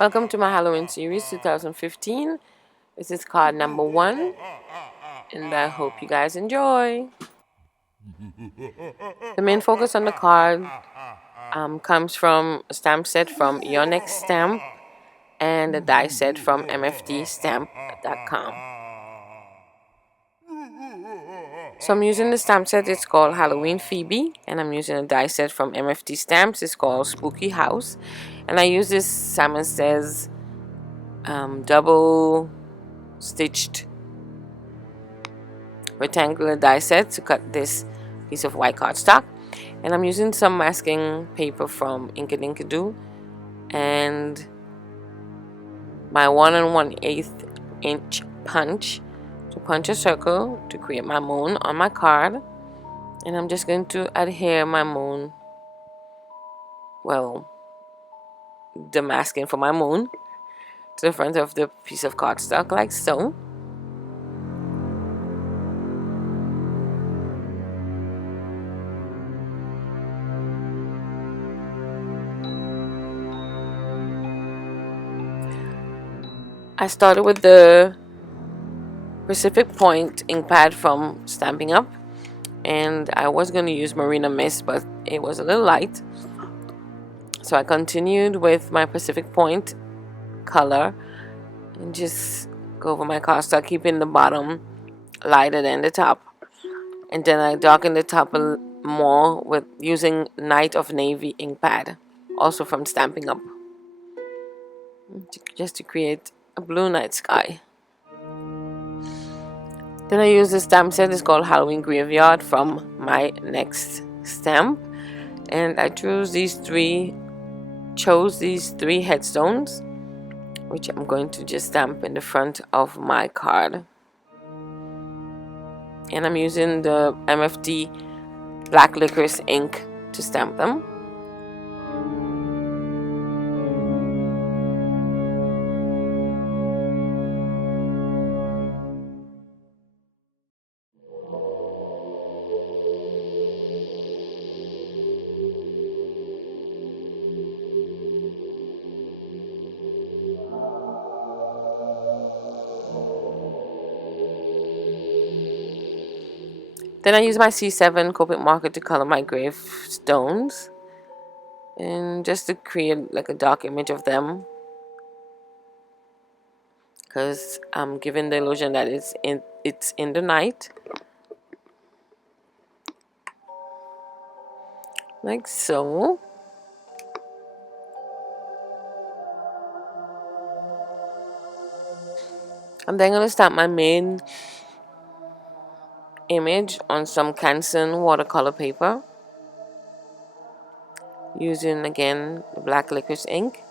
Welcome to my Halloween series 2015. This is card number 1, and I hope you guys enjoy. The main focus on the card comes from a stamp set from Yonex Stamp and a die set from mfdstamp.com. So I'm using the stamp set, it's called Halloween Phoebe, and I'm using a die set from MFD Stamps, it's called Spooky House. And I use this Simon Says double stitched rectangular die set to cut this piece of white cardstock. And I'm using some masking paper from Inkadoo and my 1 1/8 inch punch to punch a circle to create my moon on my card. And I'm just going to adhere my moon, well, the masking for my moon, to the front of the piece of cardstock like so. I started with the Pacific Point ink pad from Stampin' Up, and I was going to use Marina Mist, but it was a little light, so I continued with my Pacific Point color and just go over my cardstock, keeping the bottom lighter than the top, and then I darkened the top more with using Night of Navy ink pad, also from Stampin' Up, just to create a blue night sky. Then I use the stamp set, it's called Halloween Graveyard from my next stamp, and I chose these three headstones, which I'm going to just stamp in the front of my card. And I'm using the MFD black licorice ink to stamp them. Then I use my C7 Copic marker to color my gravestones, and just to create like a dark image of them, because I'm giving the illusion that it's in the night, like so. I'm then gonna stamp my main image on some Canson watercolor paper, using again the black licorice ink.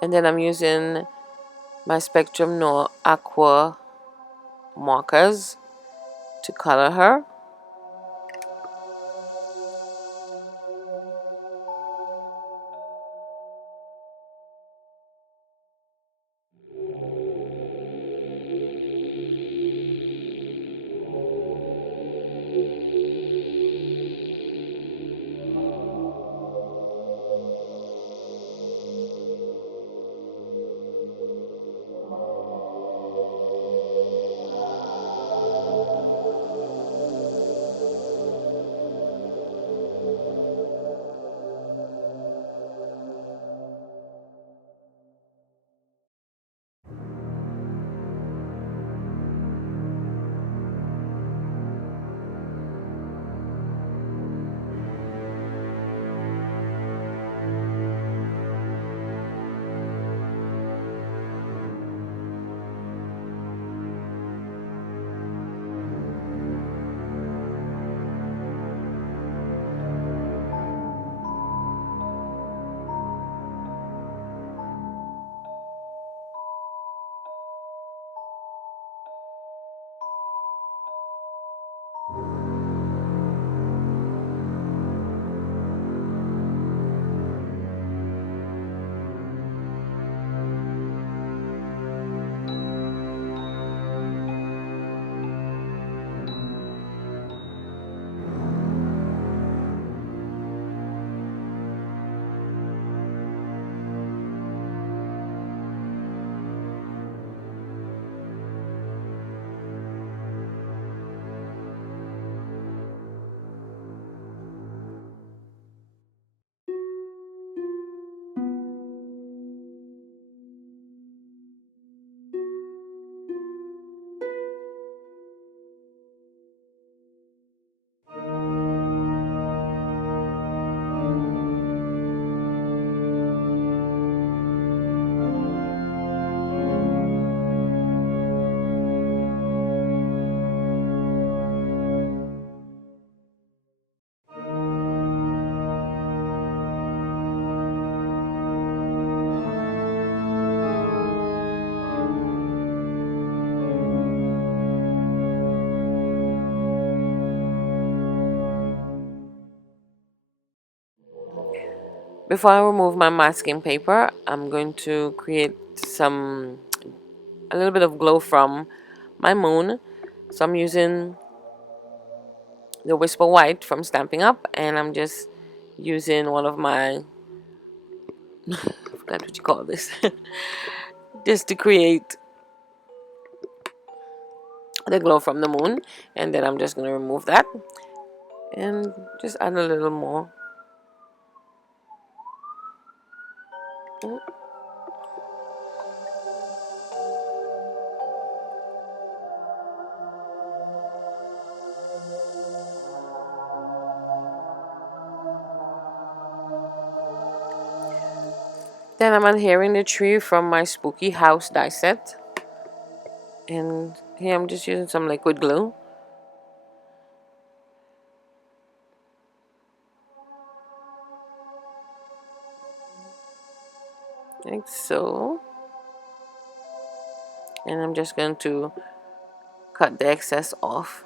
And then I'm using my Spectrum Noir Aqua markers to color her. Before I remove my masking paper, I'm going to create a little bit of glow from my moon. So I'm using the Whisper White from Stamping Up, and I'm just using one of my, I forgot what you call this, just to create the glow from the moon. And then I'm just going to remove that and just add a little more. Then I'm adhering the tree from my Spooky House die set. And here I'm just using some liquid glue. Like so. And I'm just going to cut the excess off.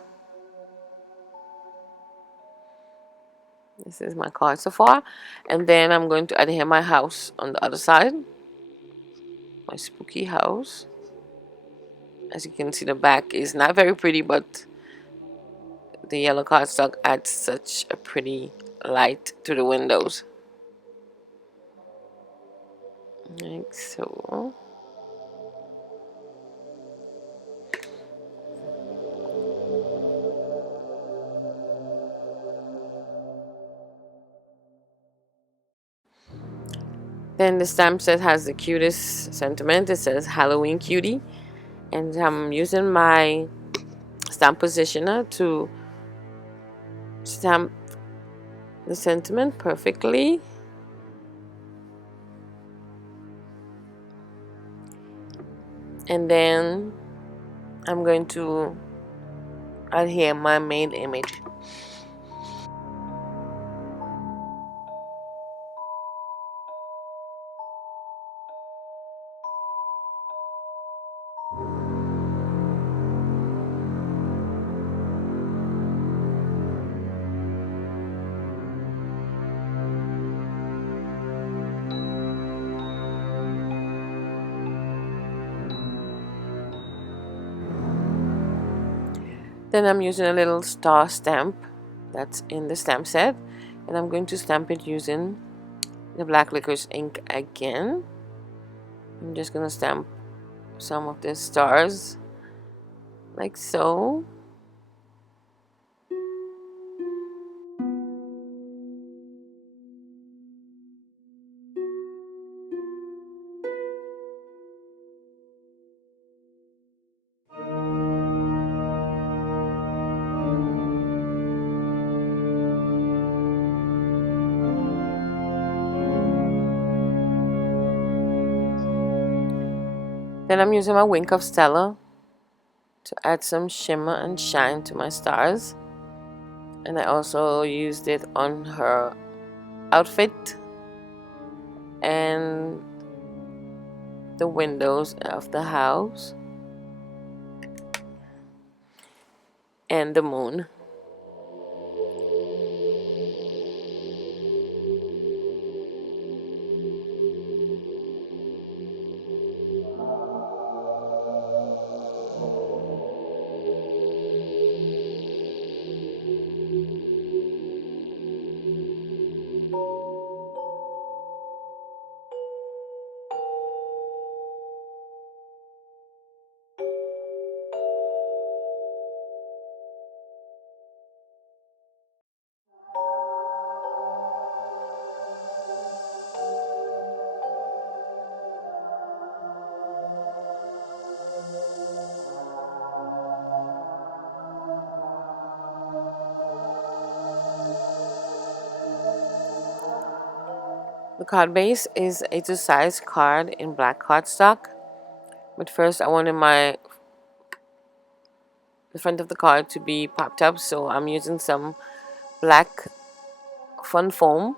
This is my card so far. And then I'm going to adhere my house on the other side. My Spooky House. As you can see, the back is not very pretty, but the yellow cardstock adds such a pretty light to the windows. Like so. Then the stamp set has the cutest sentiment. It says Halloween cutie. And I'm using my stamp positioner to stamp the sentiment perfectly. And then I'm going to adhere my main image. Then I'm using a little star stamp that's in the stamp set, and I'm going to stamp it using the black licorice ink again. I'm just gonna stamp some of the stars like so. Then I'm using my Wink of Stella to add some shimmer and shine to my stars. And I also used it on her outfit and the windows of the house and the moon. The card base is a 2-size card in black cardstock. But first I wanted the front of the card to be popped up, so I'm using some black fun foam,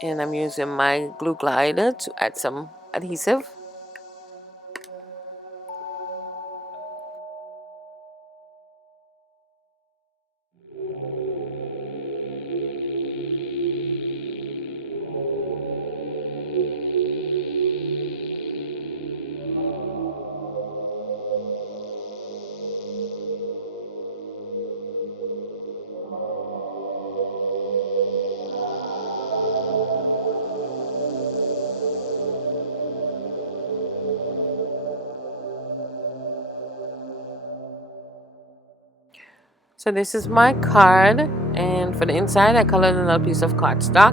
and I'm using my glue glider to add some adhesive. So this is my card, and for the inside I colored another piece of cardstock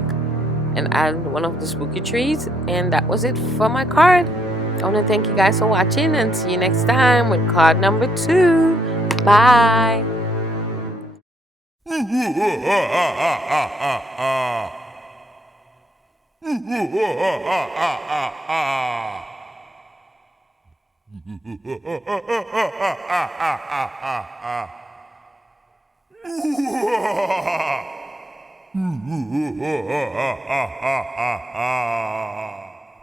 and added one of the spooky trees, and that was it for my card. I want to thank you guys for watching and see you next time with card number 2. Bye.